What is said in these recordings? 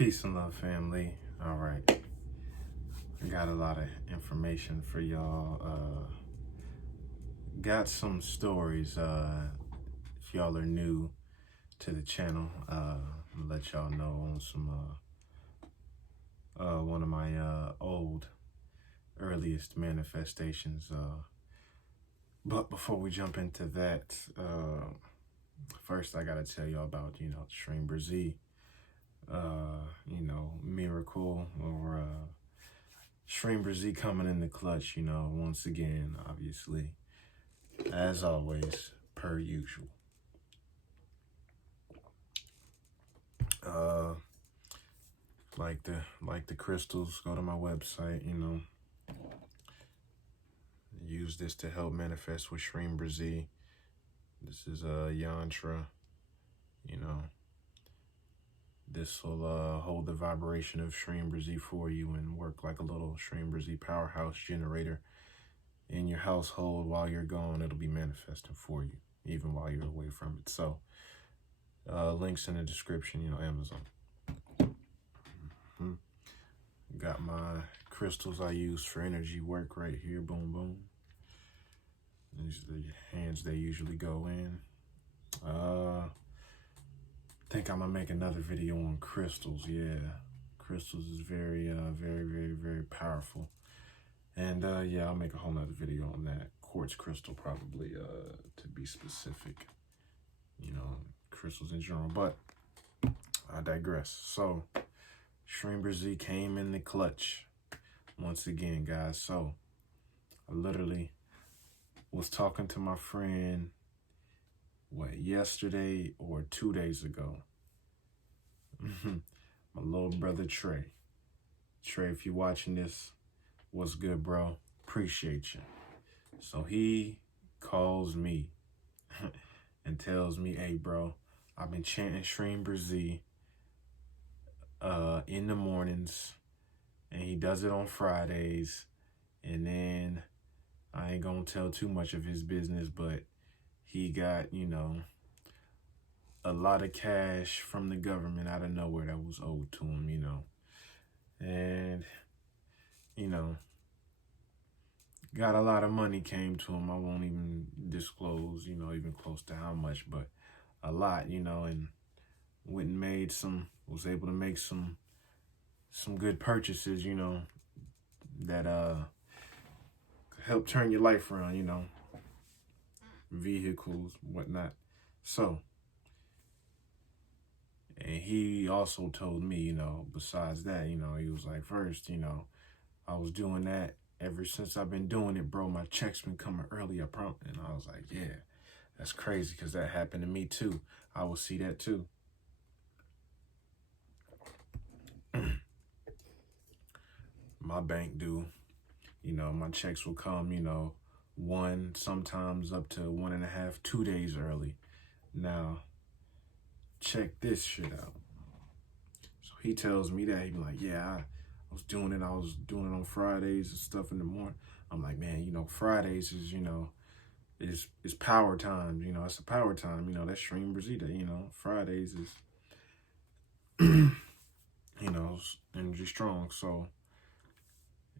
Peace and love, family. All right. I got a lot of information for y'all. Got some stories. If y'all are new to the channel, I'm gonna let y'all know on some one of my earliest manifestations. But before we jump into that, first I gotta tell y'all about Shreem Brzee. Miracle or Shreem Brzee coming in the clutch, once again, obviously, as always, per usual. Like the crystals, go to my website, use this to help manifest with Shreem Brzee. This is a yantra, This will hold the vibration of Shreem Brzee for you and work like a little Shreem Brzee powerhouse generator in your household. While you're gone, it'll be manifesting for you, even while you're away from it. So, links in the description, Amazon. Got my crystals I use for energy work right here. Boom, boom. These are the hands they usually go in. Think I'm gonna make another video on crystals. Yeah, crystals is very, very powerful. And yeah, I'll make a whole nother video on that. Quartz crystal, probably, to be specific. Crystals in general. But I digress. So, Shreem Brzee came in the clutch once again, guys. So, I literally was talking to my friend, yesterday or 2 days ago. My little brother, Trey. Trey, if you're watching this, what's good, bro? Appreciate you. So he calls me and tells me, hey, bro, I've been chanting Shreem Brzee in the mornings, and he does it on Fridays. And then I ain't gonna tell too much of his business, but he got, a lot of cash from the government out of nowhere that was owed to him, And, got a lot of money came to him. I won't even disclose, even close to how much, but a lot, and went and made was able to make some good purchases, that help turn your life around, vehicles, whatnot. So, and he also told me, besides that, he was like, first, I was doing that ever since I've been doing it, bro. My checks been coming early, I promise. And I was like, yeah, that's crazy, because that happened to me too. I will see that too. My bank do, my checks will come, sometimes up to 1.5, 2 days early. Now, check this shit out. So he tells me that. He be like, yeah, I was doing it on Fridays and stuff in the morning. I'm like, man, Fridays is, is power time. It's a power time. That's Shreem Brzee Day. Fridays is, energy strong. So,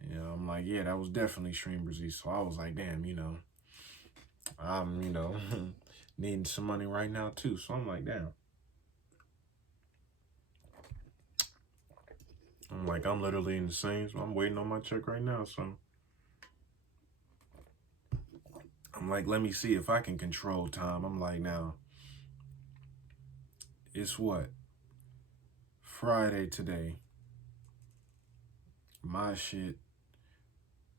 I'm like, yeah, that was definitely Shreem Brzee. So I was like, damn, I'm, needing some money right now too. So I'm like, damn. I'm like, I'm literally in the same, so I'm waiting on my check right now. So I'm like, let me see if I can control time. I'm like, now, it's what? Friday today. My shit.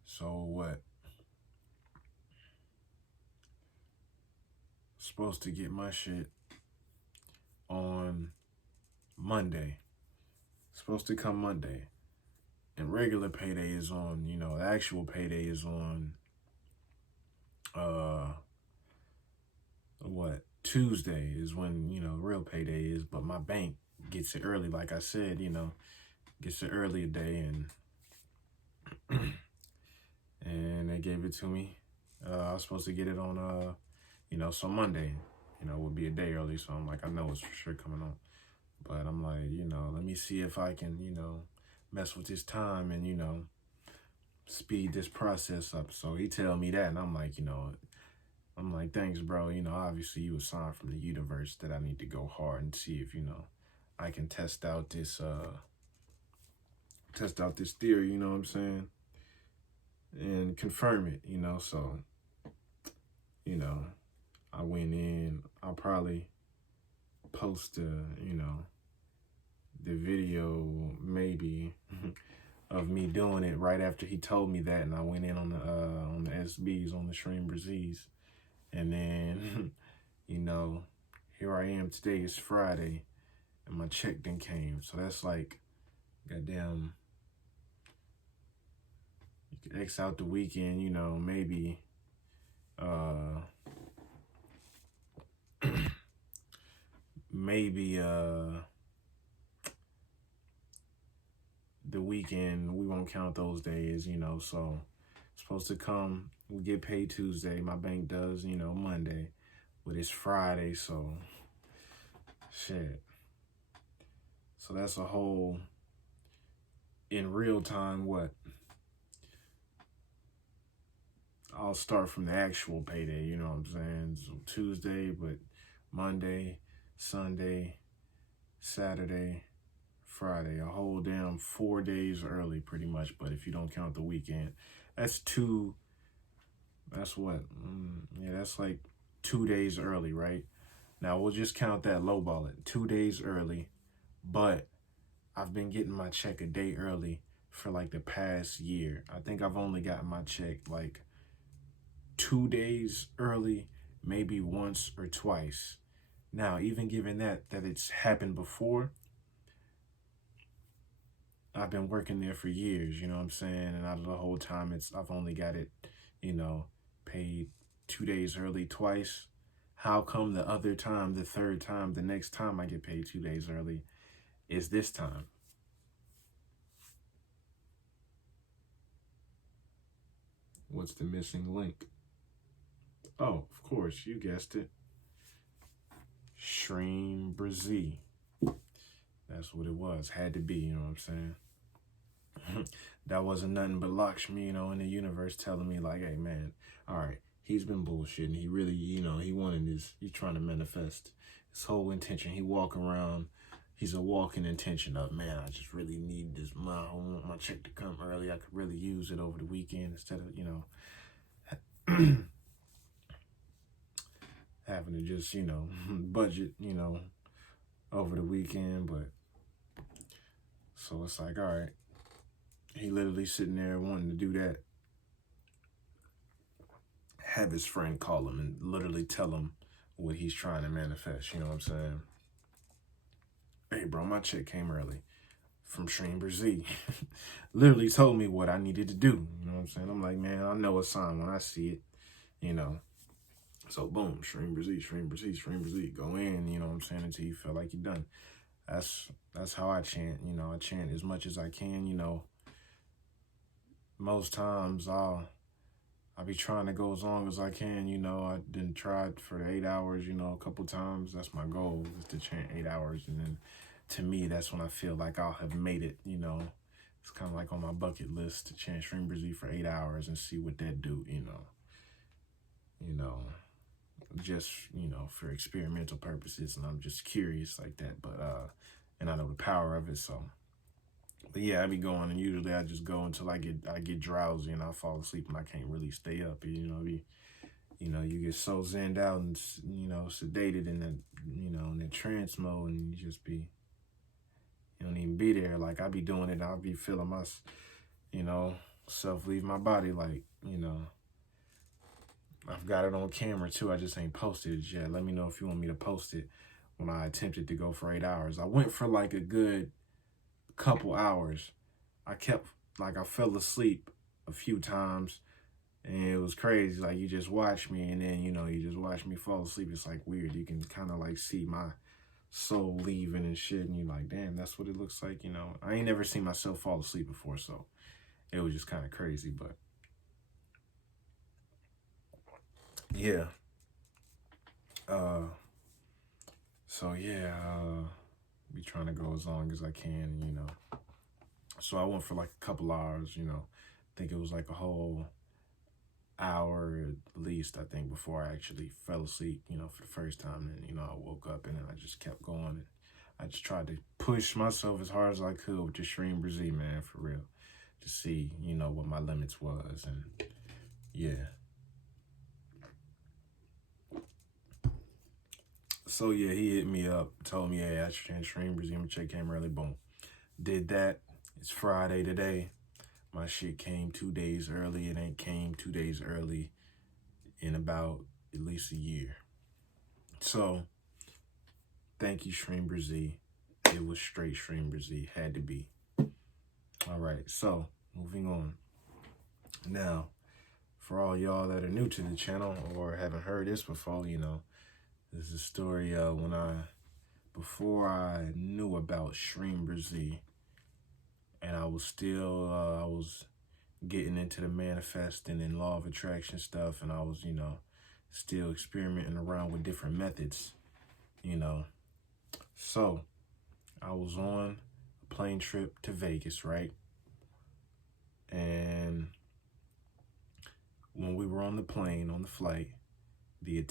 So what? Supposed to get my shit on Monday. Supposed to come Monday. And regular payday is on, the actual payday is on, Tuesday is when, real payday is. But my bank gets it early, like I said, gets it early a day, and and they gave it to me. I was supposed to get it on, so Monday, would be a day early. So I'm like, I know it's for sure coming on. But I'm like, let me see if I can, mess with this time and, speed this process up. So he tell me that, and I'm like, thanks, bro. Obviously you a sign from the universe that I need to go hard and see if, I can test out this theory, you know what I'm saying? And confirm it, so, I went in, I'll probably post, the video maybe of me doing it right after he told me that, and I went in on the SBs, on the Shreem Brzees, and then here I am today. It's Friday, and my check then came. So that's like, goddamn, you can X out the weekend, maybe maybe the weekend, we won't count those days, so it's supposed to come, we get paid Tuesday, my bank does, Monday, but it's Friday, so shit. So that's a whole, in real time, what? I'll start from the actual payday, you know what I'm saying? So Tuesday, but Monday, Sunday, Saturday, Friday, a whole damn 4 days early pretty much. But if you don't count the weekend, that's what? Yeah, that's like 2 days early, right? Now we'll just count that, lowball it, 2 days early, but I've been getting my check a day early for like the past year. I think I've only gotten my check like 2 days early, maybe once or twice. Now, even given that it's happened before, I've been working there for years, you know what I'm saying? And out of the whole time, I've only got it, paid 2 days early twice. How come the other time, the third time, the next time I get paid 2 days early is this time? What's the missing link? Oh, of course, you guessed it. Shreem Brzee. That's what it was. Had to be, you know what I'm saying? That wasn't nothing but Lakshmi, in the universe telling me like, hey, man, all right, he's been bullshitting. He really, he wanted this. He's trying to manifest his whole intention. He walk around. He's a walking intention of, man, I just really need this. I want my check to come early. I could really use it over the weekend instead of, having to just, budget, over the weekend. But so it's like, all right, he literally sitting there wanting to do that. Have his friend call him and literally tell him what he's trying to manifest. You know what I'm saying? Hey, bro, my check came early from Shreem Brzee. Literally told me what I needed to do. You know what I'm saying? I'm like, man, I know a sign when I see it, So boom, Shreem Brzee, Shreem Brzee, Shreem Brzee. Go in, you know what I'm saying, until you feel like you're done. That's how I chant, I chant as much as I can, Most times I'll be trying to go as long as I can, I didn't try for the 8 hours, a couple times. That's my goal, is to chant 8 hours. And then to me, that's when I feel like I'll have made it, It's kind of like on my bucket list to chant Shreem Brzee for 8 hours and see what that do, just, for experimental purposes. And I'm just curious like that. But, and I know the power of it, so. But yeah, I be going, and usually I just go until I get drowsy and I fall asleep and I can't really stay up. You get so zenned out and sedated in that in that trance mode, and you don't even be there. Like I be doing it, I'll be feeling my self leave my body. Like I've got it on camera too. I just ain't posted it yet. Let me know if you want me to post it when I attempted to go for 8 hours. I went for like a good couple hours. I fell asleep a few times, and it was crazy. Like you just watch me, and then you just watch me fall asleep. It's like weird. You can kind of like see my soul leaving and shit, and you're like, damn, that's what it looks like. I ain't never seen myself fall asleep before, so it was just kind of crazy. But yeah, so yeah, Be trying to go as long as I can, you know. So I went for like a couple hours, you know. I think it was like a whole hour at least, I think, before I actually fell asleep, you know, for the first time. And, you know, I woke up and then I just kept going. And I just tried to push myself as hard as I could with the Shreem Brzee, man, for real. To see, you know, what my limits was. And yeah. So yeah, he hit me up, told me, hey, I should Shreem Brzee, my check came early, boom. Did that. It's Friday today. My shit came 2 days early. It ain't came 2 days early in about at least a year. So, thank you, Shreem Brzee. It was straight Shreem Brzee. Had to be. All right, so, moving on. Now, for all y'all that are new to the channel or haven't heard this before, you know, this is a story before I knew about Shreem Brzee, and I was still, I was getting into the manifesting and law of attraction stuff, and I was, you know, still experimenting around with different methods, you know. So I was on a plane trip to Vegas, right? And when we were on the plane, on the flight, the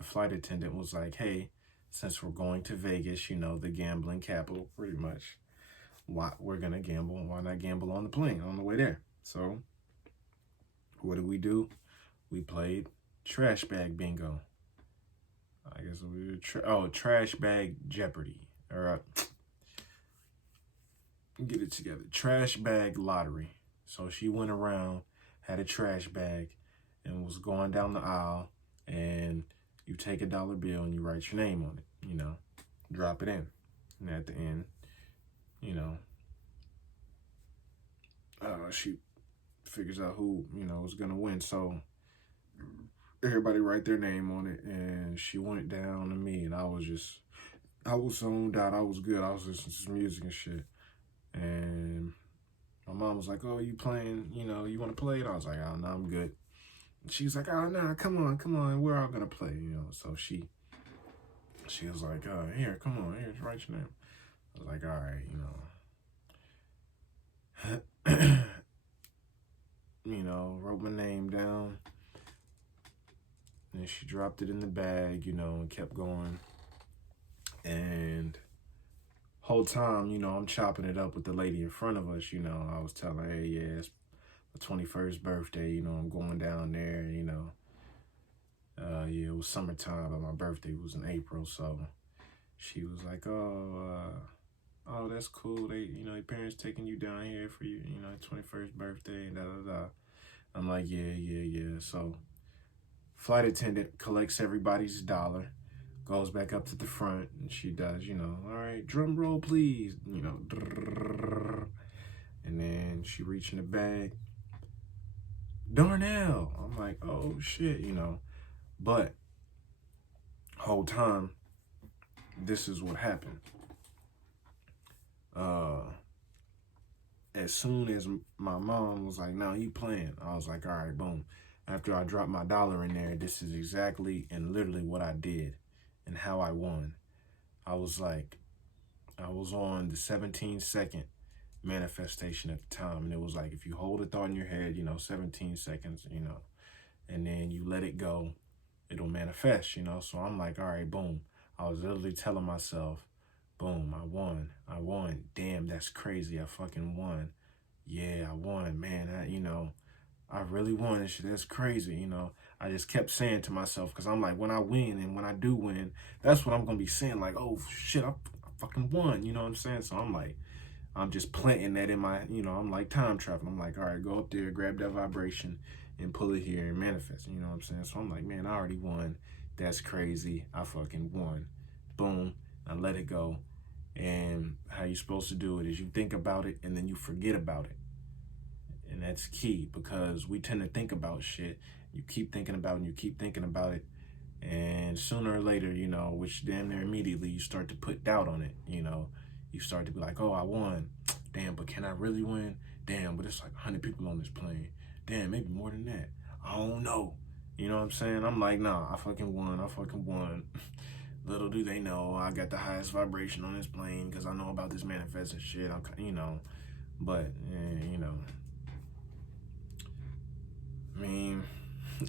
flight attendant was like, hey, since we're going to Vegas, you know, the gambling capital, pretty much, we're going to gamble. Why not gamble on the plane on the way there? So what did we do? We played trash bag bingo. I guess we were trash bag Jeopardy. Or get it together. Trash bag lottery. So she went around, had a trash bag, and was going down the aisle, and you take a dollar bill and you write your name on it, you know, drop it in. And at the end, you know, she figures out who, you know, is going to win. So everybody write their name on it, and she went down to me, and I was zoned out. I was good. I was listening to some music and shit. And my mom was like, oh, you playing, you know, you want to play it? I was like, oh, no, I'm good. And she was like, oh, no, come on, we're all going to play, you know. So she was like, here, come on, here, write your name. I was like, all right, you know. You know, wrote my name down. And she dropped it in the bag, you know, and kept going. And whole time, you know, I'm chopping it up with the lady in front of us, you know. I was telling her, hey, yeah, it's my 21st birthday, you know, I'm going down there, you know. Yeah, it was summertime, but my birthday was in April, so she was like, oh, that's cool. They, you know, your parents taking you down here for your, you know, 21st birthday, and da-da-da. I'm like, yeah. So flight attendant collects everybody's dollar, goes back up to the front, and she does, you know, all right, drum roll, please, you know, and then she reached in the bag, Darnell. I'm like, oh, shit, you know, but whole time, this is what happened. As soon as my mom was like, no, you playing, I was like, all right, boom. After I dropped my dollar in there, this is exactly and literally what I did and how I won. I was on the 17-second manifestation at the time. And it was like, if you hold a thought in your head, you know, 17 seconds, you know, and then you let it go, it'll manifest, you know. So I'm like, all right, boom. I was literally telling myself, boom, I won. Damn, that's crazy. I fucking won. Yeah, I won, man. You know, I really won and shit. That's crazy, you know. I just kept saying to myself, because I'm like, when I win and when I do win, that's what I'm going to be saying. Like, oh, shit, I fucking won. You know what I'm saying? So I'm like, I'm just planting that in my, you know, I'm like time traveling. I'm like, all right, go up there, grab that vibration and pull it here and manifest. You know what I'm saying? So I'm like, man, I already won. That's crazy. I fucking won. Boom. I let it go. And how you're supposed to do it is you think about it and then you forget about it. And that's key, because we tend to think about shit. You keep thinking about it and you keep thinking about it. And sooner or later, you know, which damn near immediately, you start to put doubt on it. You know, you start to be like, oh, I won. Damn, but can I really win? Damn, but it's like 100 people on this plane. Damn, maybe more than that. I don't know. You know what I'm saying? I'm like, nah, I fucking won. Little do they know, I got the highest vibration on this plane because I know about this manifesting shit. But I mean,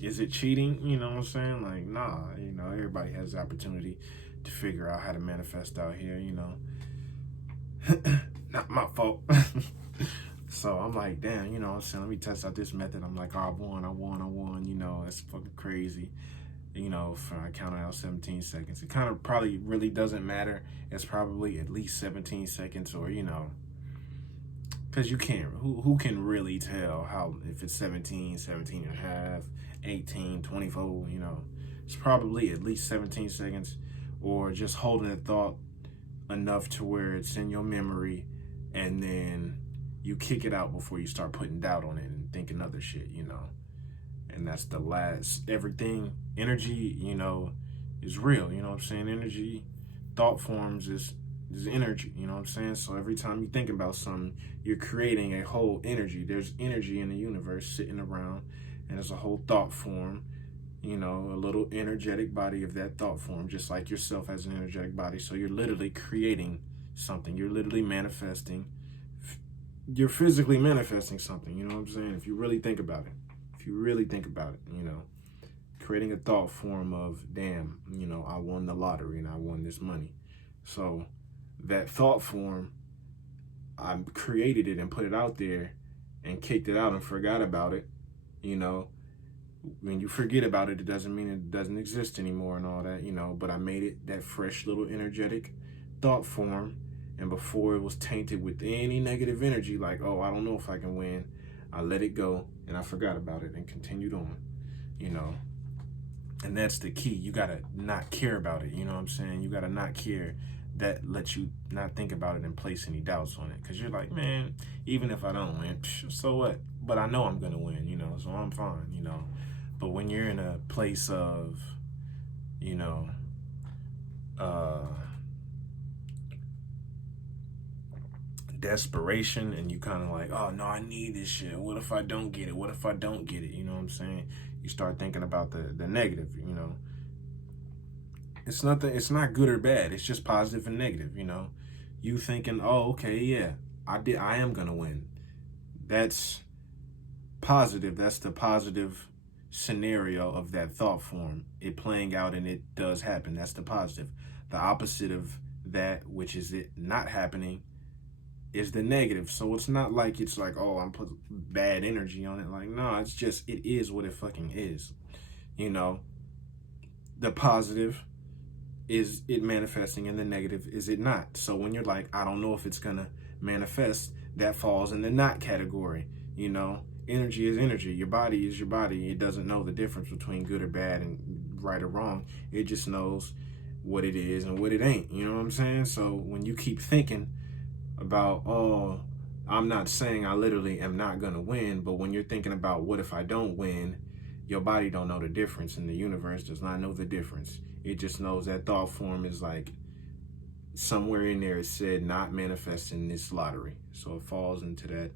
is it cheating? You know what I'm saying? Like, nah. Everybody has the opportunity to figure out how to manifest out here. Not my fault. So I'm like, damn, what I'm saying, let me test out this method. I'm like, oh, I won. That's fucking crazy. I counted out 17 seconds. It kind of probably really doesn't matter. It's probably at least 17 seconds or, because you can't, who can really tell how, if it's 17, 17 and a half, 18, 24, it's probably at least 17 seconds or just holding a thought enough to where it's in your memory and then you kick it out before you start putting doubt on it and thinking other shit, And that's the last, everything, energy, is real, you know what I'm saying? Energy, thought forms is energy, you know what I'm saying? So every time you think about something, you're creating a whole energy. There's energy in the universe sitting around, and there's a whole thought form, a little energetic body of that thought form, just like yourself as an energetic body. So you're literally creating something. You're literally manifesting. You're physically manifesting something, you know what I'm saying? If you really think about it. Creating a thought form of, damn, I won the lottery and I won this money. So that thought form, I created it and put it out there and kicked it out and forgot about it. When you forget about it, it doesn't mean it doesn't exist anymore and all that, but I made it that fresh little energetic thought form. And before it was tainted with any negative energy, like, oh, I don't know if I can win, I let it go and I forgot about it and continued on, And that's the key. You got to not care about it, you know what I'm saying? You got to not care. That lets you not think about it and place any doubts on it. Because you're like, man, even if I don't win, so what? But I know I'm going to win, so I'm fine, But when you're in a place of, desperation and you kind of like, oh no, I need this shit. What if I don't get it? What if I don't get it? You know what I'm saying? You start thinking about the negative, It's nothing, it's not good or bad. It's just positive and negative, You thinking, oh, okay, yeah, I am gonna win. That's positive. That's the positive scenario of that thought form. It playing out and it does happen. That's the positive. The opposite of that, which is it not happening, is the negative. So it's not like it's like, oh, I'm putting bad energy on it. Like, no, it's just, it is what it fucking is. The positive is it manifesting and the negative is it not. So when you're like, I don't know if it's gonna manifest, that falls in the not category. Energy is energy. Your body is your body. It doesn't know the difference between good or bad and right or wrong. It just knows what it is and what it ain't. You know what I'm saying? So when you keep thinking about, oh, I'm not saying I literally am not gonna win, but when you're thinking about what if I don't win, your body don't know the difference and the universe does not know the difference. It just knows that thought form is like somewhere in there it said not manifesting this lottery. So it falls into that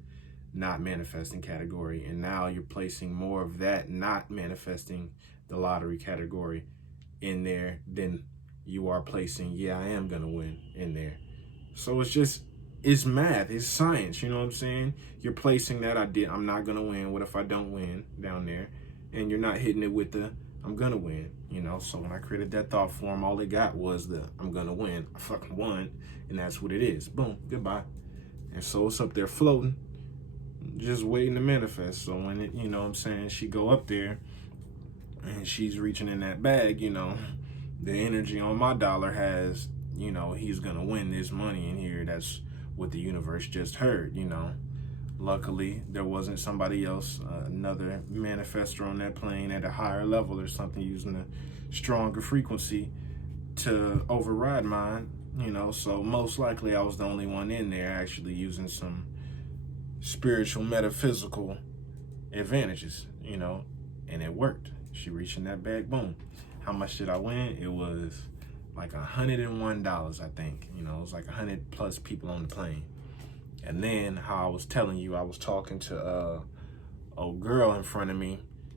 not manifesting category. And now you're placing more of that not manifesting the lottery category in there than you are placing, yeah, I am gonna win in there. So it's math, it's science, you know what I'm saying? You're placing that I'm not gonna win, what if I don't win down there? And you're not hitting it with the I'm gonna win, So when I created that thought form, all it got was the I'm gonna win. I fucking won, and that's what it is. Boom, goodbye. And so it's up there floating, just waiting to manifest. So when it, she go up there and she's reaching in that bag, the energy on my dollar has, he's gonna win this money in here. That's what the universe just heard, Luckily, there wasn't somebody else, another manifestor on that plane at a higher level or something using a stronger frequency to override mine, So most likely I was the only one in there actually using some spiritual, metaphysical advantages, and it worked. She reached in that bag, boom. How much did I win? It was like $101, I think. It was like 100 plus people on the plane. And then how I was telling you, I was talking to a girl in front of me.